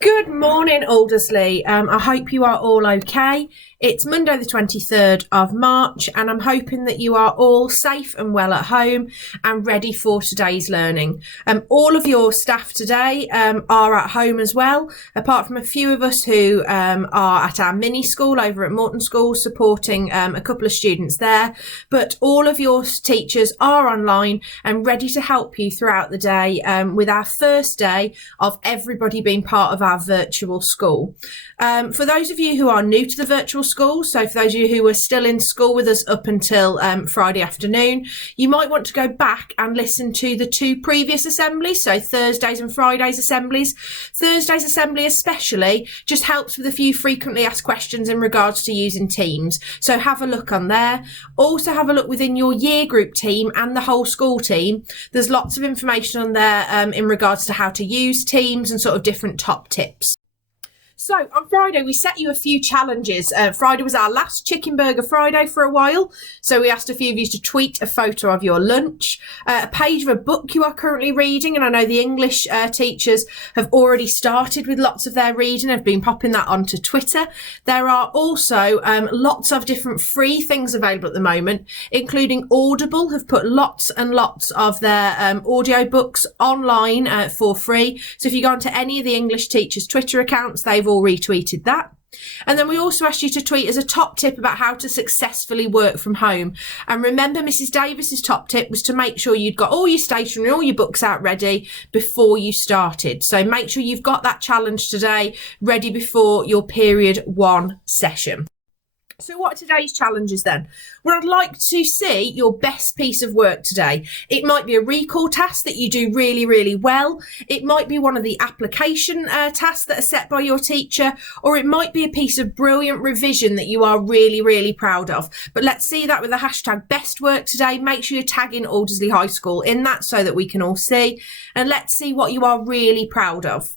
Good morning, Aldersley. I hope you are all okay. It's Monday the 23rd of March and I'm hoping that you are all safe and well at home and ready for today's learning. All of your staff today are at home as well, apart from a few of us who are at our mini school over at Morton School supporting a couple of students there. But all of your teachers are online and ready to help you throughout the day with our first day of everybody being part of our virtual school. For those of you who are new to the virtual school, so for those of you who were still in school with us up until Friday afternoon, you might want to go back and listen to the two previous assemblies, so Thursdays and Fridays assemblies. Thursday's assembly especially just helps with a few frequently asked questions in regards to using Teams, so have a look on there. Also have a look within your year group team and the whole school team. There's lots of information on there in regards to how to use Teams and sort of different top tips. So on Friday, we set you a few challenges. Friday was our last Chicken Burger Friday for a while. So we asked a few of you to tweet a photo of your lunch, a page of a book you are currently reading. And I know the English teachers have already started with lots of their reading, have been popping that onto Twitter. There are also lots of different free things available at the moment, including Audible have put lots and lots of their audio books online for free. So if you go onto any of the English teachers' Twitter accounts, they've all retweeted that. And then we also asked you to tweet as a top tip about how to successfully work from home. And remember, Mrs. Davis's top tip was to make sure you'd got all your stationery, all your books out ready before you started. So make sure you've got that challenge today ready before your period 1 session. So what are today's challenges then? Well, I'd like to see your best piece of work today. It might be a recall task that you do really, really well. It might be one of the application tasks that are set by your teacher, or it might be a piece of brilliant revision that you are really, really proud of. But let's see that with the hashtag best work today. Make sure you're tagging Aldersley High School in that so that we can all see. And let's see what you are really proud of.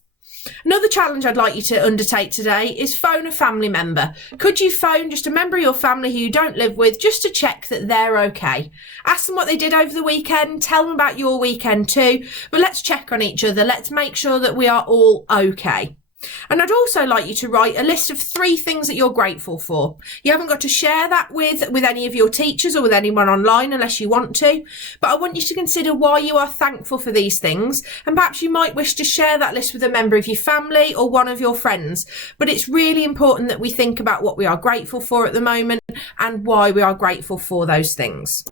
Another challenge I'd like you to undertake today is phone a family member. Could you phone just a member of your family who you don't live with just to check that they're okay? Ask them what they did over the weekend, tell them about your weekend too, but let's check on each other. Let's make sure that we are all okay. And I'd also like you to write a list of 3 things that you're grateful for. You haven't got to share that with any of your teachers or with anyone online unless you want to, but I want you to consider why you are thankful for these things, and perhaps you might wish to share that list with a member of your family or one of your friends. But it's really important that we think about what we are grateful for at the moment and why we are grateful for those things.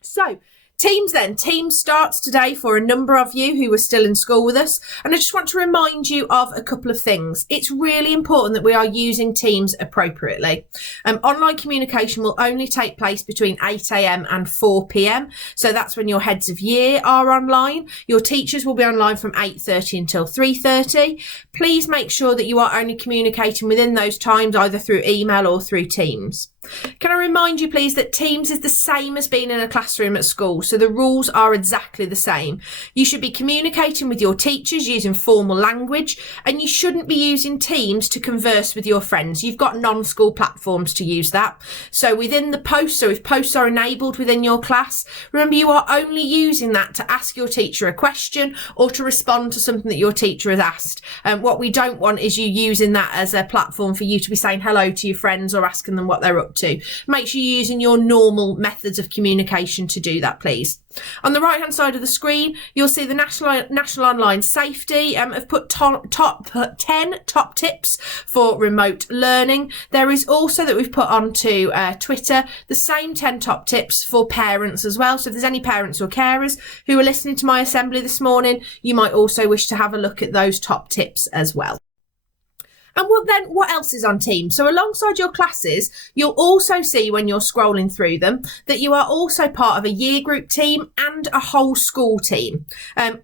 So Teams then. Teams starts today for a number of you who are still in school with us. And I just want to remind you of a couple of things. It's really important that we are using Teams appropriately. Online communication will only take place between 8 a.m. and 4 p.m. So that's when your heads of year are online. Your teachers will be online from 8:30 until 3:30. Please make sure that you are only communicating within those times, either through email or through Teams. Can I remind you please that Teams is the same as being in a classroom at school, so the rules are exactly the same. You should be communicating with your teachers using formal language, and you shouldn't be using Teams to converse with your friends. You've got non-school platforms to use that. So within the posts, so if posts are enabled within your class, remember you are only using that to ask your teacher a question or to respond to something that your teacher has asked. What we don't want is you using that as a platform for you to be saying hello to your friends or asking them what they're up to. Make sure you're using your normal methods of communication to do that, please. On the right hand side of the screen, you'll see the National Online Safety have put 10 top tips for remote learning. There is also that we've put onto Twitter the same 10 top tips for parents as well. So if there's any parents or carers who are listening to my assembly this morning, you might also wish to have a look at those top tips as well. And well, then what else is on Teams? So alongside your classes, you'll also see when you're scrolling through them that you are also part of a year group team and a whole school team.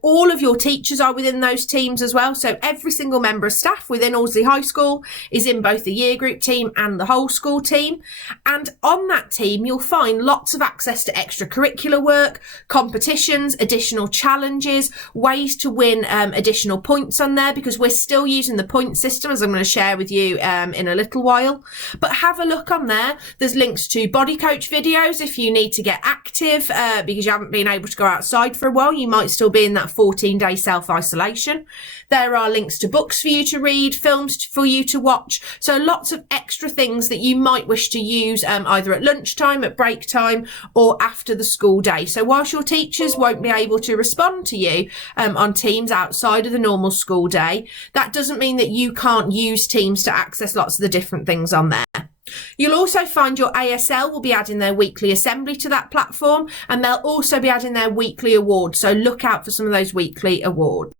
All of your teachers are within those teams as well. So every single member of staff within Aldersley High School is in both the year group team and the whole school team. And on that team, you'll find lots of access to extracurricular work, competitions, additional challenges, ways to win additional points on there, because we're still using the point system, as I'm going to to share with you in a little while. But have a look on there. There's links to body coach videos if you need to get active because you haven't been able to go outside for a while. You might still be in that 14-day self-isolation. There are links to books for you to read, films for you to watch. So lots of extra things that you might wish to use either at lunchtime, at break time, or after the school day. So whilst your teachers won't be able to respond to you on Teams outside of the normal school day, that doesn't mean that you can't use Teams to access lots of the different things on there. You'll also find your ASL will be adding their weekly assembly to that platform, and they'll also be adding their weekly awards. So look out for some of those weekly awards.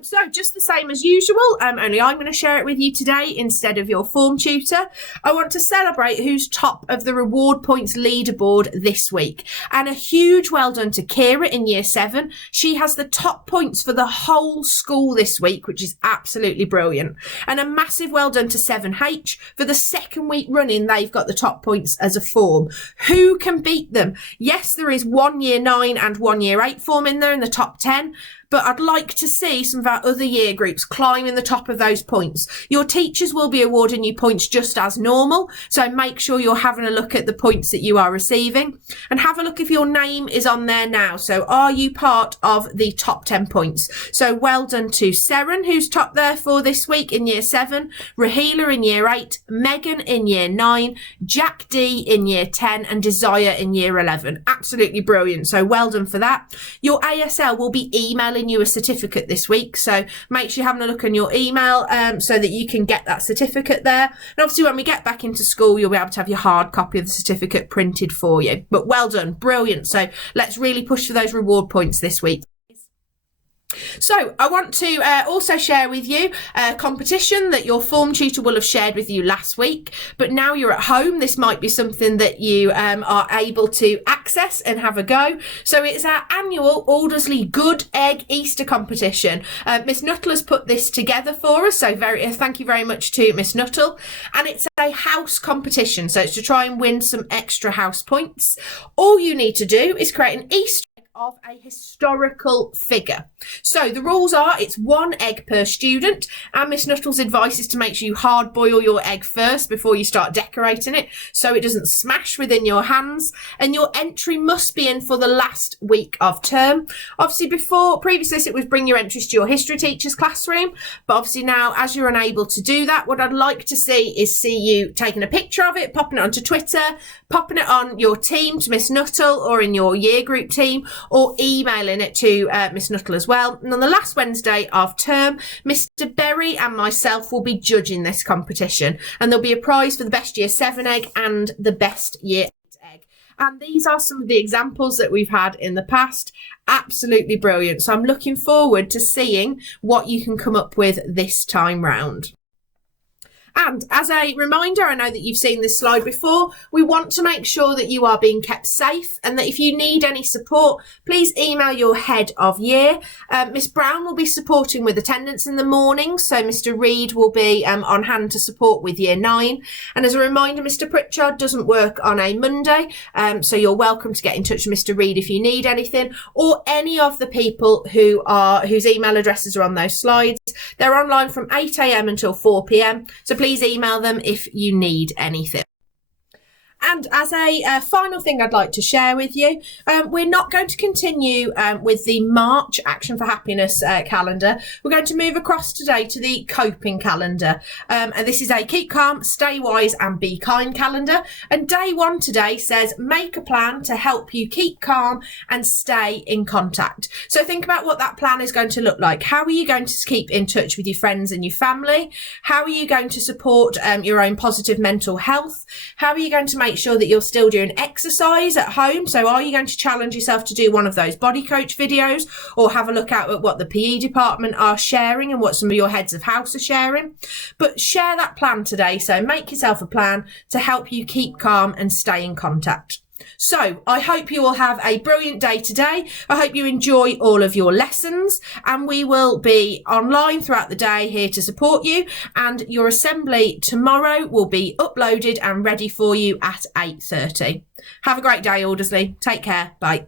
So just the same as usual, only I'm going to share it with you today instead of your form tutor. I want to celebrate who's top of the reward points leaderboard this week. And a huge well done to Kira in year 7. She has the top points for the whole school this week, which is absolutely brilliant. And a massive well done to 7H. For the second week running, they've got the top points as a form. Who can beat them? Yes, there is one year 9 and one year 8 form in there in the top 10. But I'd like to see some of our other year groups climbing the top of those points. Your teachers will be awarding you points just as normal, so make sure you're having a look at the points that you are receiving and have a look if your name is on there now. So are you part of the top 10 points? So well done to Seren, who's top there for this week in year 7, Rahila in year 8, Megan in year 9, Jack D in year 10 and Desire in year 11. Absolutely brilliant. So well done for that. Your ASL will be emailing you a certificate this week, so make sure you're having a look on your email so that you can get that certificate there. And obviously when we get back into school, you'll be able to have your hard copy of the certificate printed for you. But well done, brilliant. So let's really push for those reward points this week. So I want to also share with you a competition that your form tutor will have shared with you last week, but now you're at home, this might be something that you are able to access and have a go. So it's our annual Aldersley Good Egg Easter competition. Miss Nuttall has put this together for us, so thank you very much to Miss Nuttall. And it's a house competition, so it's to try and win some extra house points. All you need to do is create an Easter of a historical figure. So the rules are it's 1 egg per student, and Miss Nuttall's advice is to make sure you hard boil your egg first before you start decorating it so it doesn't smash within your hands, and your entry must be in for the last week of term. Obviously previously it was bring your entries to your history teacher's classroom, but obviously now as you're unable to do that, what I'd like to see you taking a picture of it, popping it onto Twitter, popping it on your team to Miss Nuttall or in your year group team, or emailing it to Miss Nuttall as well. And on the last Wednesday of term, Mr. Berry and myself will be judging this competition, and there'll be a prize for the best year 7 egg and the best year 8 egg. And these are some of the examples that we've had in the past. Absolutely brilliant. So I'm looking forward to seeing what you can come up with this time round. And as a reminder, I know that you've seen this slide before, we want to make sure that you are being kept safe, and that if you need any support, please email your head of year. Miss Brown will be supporting with attendance in the morning, so Mr. Reid will be on hand to support with year 9. And as a reminder, Mr. Pritchard doesn't work on a Monday, so you're welcome to get in touch with Mr. Reid if you need anything, or any of the people whose email addresses are on those slides. They're online from 8 AM until 4 PM, so please email them if you need anything. And as a final thing I'd like to share with you, we're not going to continue with the March Action for Happiness calendar. We're going to move across today to the coping calendar. And this is a keep calm, stay wise and be kind calendar. And day 1 today says make a plan to help you keep calm and stay in contact. So think about what that plan is going to look like. How are you going to keep in touch with your friends and your family? How are you going to support your own positive mental health? How are you going to make sure that you're still doing exercise at home? So are you going to challenge yourself to do one of those body coach videos, or have a look out at what the PE department are sharing and what some of your heads of house are sharing? But share that plan today. So make yourself a plan to help you keep calm and stay in contact. So I hope you all have a brilliant day today. I hope you enjoy all of your lessons, and we will be online throughout the day here to support you, and your assembly tomorrow will be uploaded and ready for you at 8:30. Have a great day, Aldersley. Take care. Bye.